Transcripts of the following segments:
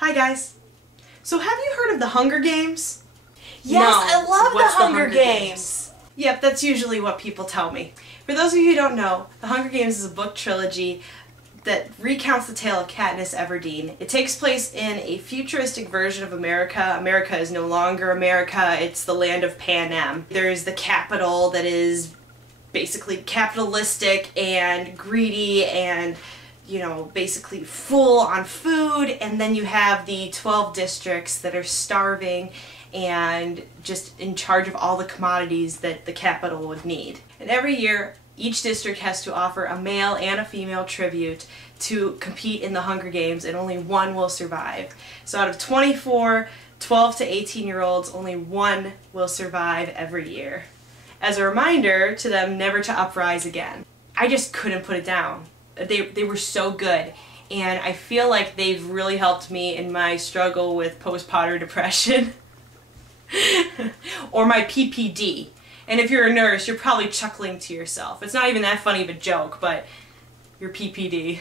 Hi guys. So have you heard of the Hunger Games? Yes, No. I love What's the Hunger Games. Yep, that's usually what people tell me. For those of you who don't know, The Hunger Games is a book trilogy that recounts the tale of Katniss Everdeen. It takes place in a futuristic version of America. America is no longer America, it's the land of Panem. There's the capital that is basically capitalistic and greedy and, you know, basically full on food, and then you have the 12 districts that are starving and just in charge of all the commodities that the capital would need. And every year, each district has to offer a male and a female tribute to compete in the Hunger Games, and only one will survive. So out of 24 12 to 18-year-olds, only one will survive every year, as a reminder to them never to uprise again. I just couldn't put it down. They were so good, and I feel like they've really helped me in my struggle with postpartum depression or my PPD. And if you're a nurse, you're probably chuckling to yourself. It's not even that funny of a joke, but your PPD.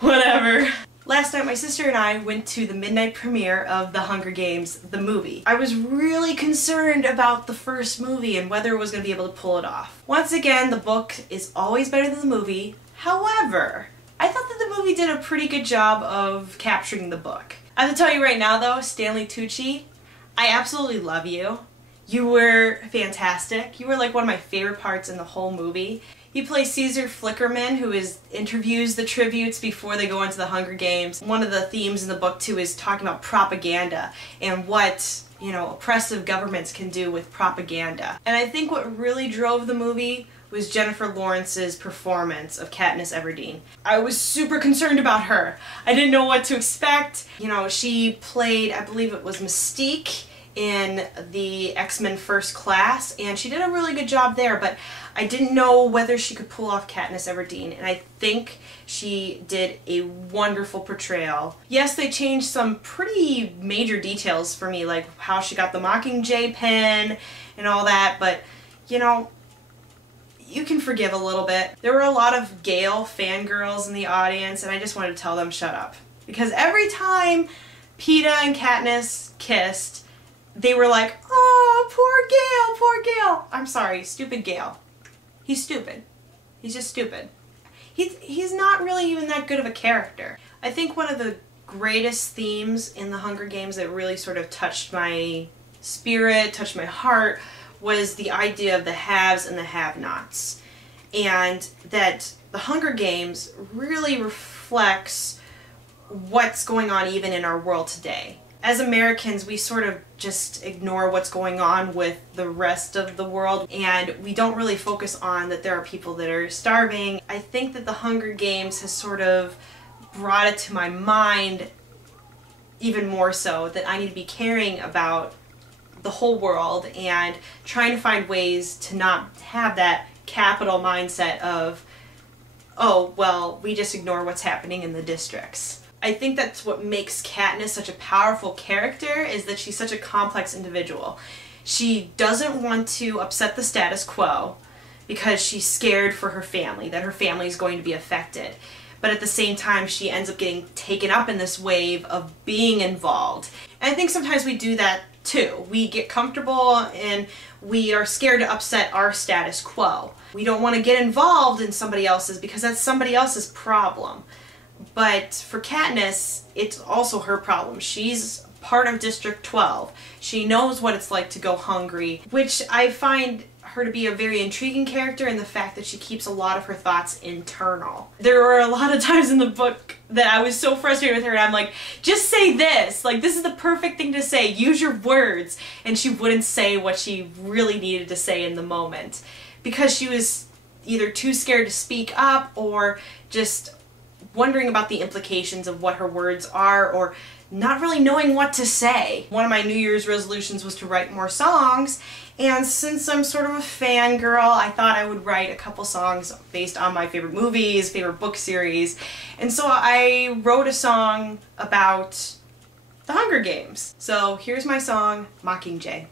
Whatever. Last night, my sister and I went to the midnight premiere of The Hunger Games, the movie. I was really concerned about the first movie and whether it was going to be able to pull it off. Once again, the book is always better than the movie. However, I thought that the movie did a pretty good job of capturing the book. I have to tell you right now though, Stanley Tucci, I absolutely love you. You were fantastic. You were like one of my favorite parts in the whole movie. You play Caesar Flickerman, who interviews the tributes before they go into the Hunger Games. One of the themes in the book, too, is talking about propaganda and what, you know, oppressive governments can do with propaganda. And I think what really drove the movie was Jennifer Lawrence's performance of Katniss Everdeen. I was super concerned about her. I didn't know what to expect. You know, she played, I believe it was Mystique in the X-Men First Class, and she did a really good job there, but I didn't know whether she could pull off Katniss Everdeen, and I think she did a wonderful portrayal. Yes, they changed some pretty major details for me, like how she got the Mockingjay pen and all that, but, you know, you can forgive a little bit. There were a lot of Gale fangirls in the audience, and I just wanted to tell them shut up. Because every time Peeta and Katniss kissed, they were like, oh, poor Gale, poor Gale. I'm sorry, stupid Gale. He's stupid. He's just stupid. He's not really even that good of a character. I think one of the greatest themes in the Hunger Games that really sort of touched my spirit, touched my heart, was the idea of the haves and the have-nots. And that the Hunger Games really reflects what's going on even in our world today. As Americans, we sort of just ignore what's going on with the rest of the world, and we don't really focus on that there are people that are starving. I think that the Hunger Games has sort of brought it to my mind even more so that I need to be caring about the whole world and trying to find ways to not have that capital mindset of, oh, well, we just ignore what's happening in the districts. I think that's what makes Katniss such a powerful character, is that she's such a complex individual. She doesn't want to upset the status quo because she's scared for her family, that her family is going to be affected. But at the same time, she ends up getting taken up in this wave of being involved. And I think sometimes we do that too. We get comfortable and we are scared to upset our status quo. We don't want to get involved in somebody else's because that's somebody else's problem. But for Katniss, it's also her problem. She's part of District 12. She knows what it's like to go hungry, which I find her to be a very intriguing character in the fact that she keeps a lot of her thoughts internal. There were a lot of times in the book that I was so frustrated with her and I'm like, just say this! Like, this is the perfect thing to say. Use your words. And she wouldn't say what she really needed to say in the moment because she was either too scared to speak up or just wondering about the implications of what her words are, or not really knowing what to say. One of my New Year's resolutions was to write more songs, and since I'm sort of a fangirl, I thought I would write a couple songs based on my favorite movies, favorite book series, and so I wrote a song about the Hunger Games. So here's my song, Mockingjay.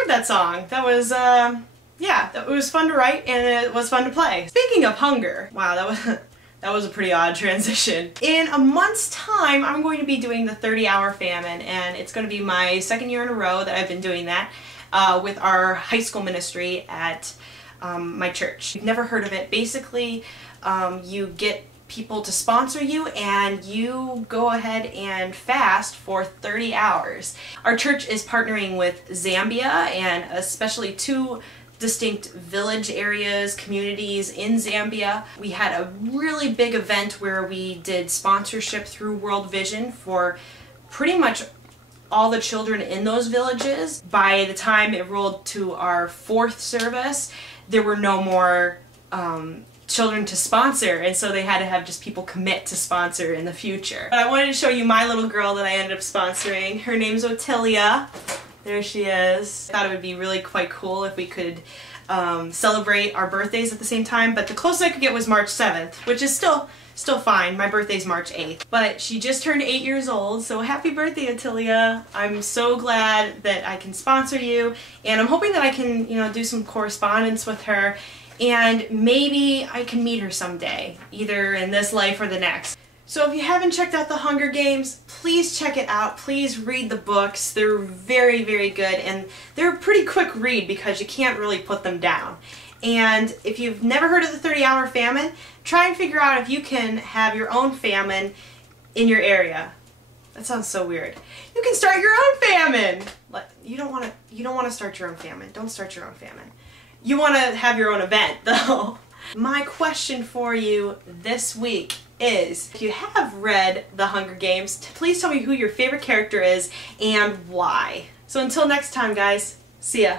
enjoyed that song. That was, yeah, it was fun to write and it was fun to play. Speaking of hunger, wow, that was a pretty odd transition. In a month's time, I'm going to be doing the 30-hour famine, and it's going to be my 2nd year in a row that I've been doing that with our high school ministry at my church. You've never heard of it. Basically, you get people to sponsor you and you go ahead and fast for 30 hours. Our church is partnering with Zambia and especially 2 distinct village areas, communities in Zambia. We had a really big event where we did sponsorship through World Vision for pretty much all the children in those villages. By the time it rolled to our 4th service, there were no more children to sponsor, and so they had to have just people commit to sponsor in the future. But I wanted to show you my little girl that I ended up sponsoring. Her name's Ottilia. There she is. I thought it would be really quite cool if we could celebrate our birthdays at the same time, but the closest I could get was March 7th, which is still fine. My birthday's March 8th. But she just turned 8 years old, so happy birthday, Ottilia. I'm so glad that I can sponsor you, and I'm hoping that I can, you know, do some correspondence with her, and maybe I can meet her someday, either in this life or the next. So if you haven't checked out The Hunger Games, please check it out. Please read the books. They're very, very good, and they're a pretty quick read because you can't really put them down. And if you've never heard of the 30-hour famine, try and figure out if you can have your own famine in your area. That sounds so weird. You can start your own famine! You don't want to start your own famine. Don't start your own famine. You want to have your own event, though. My question for you this week is, if you have read The Hunger Games, please tell me who your favorite character is and why. So until next time, guys, see ya.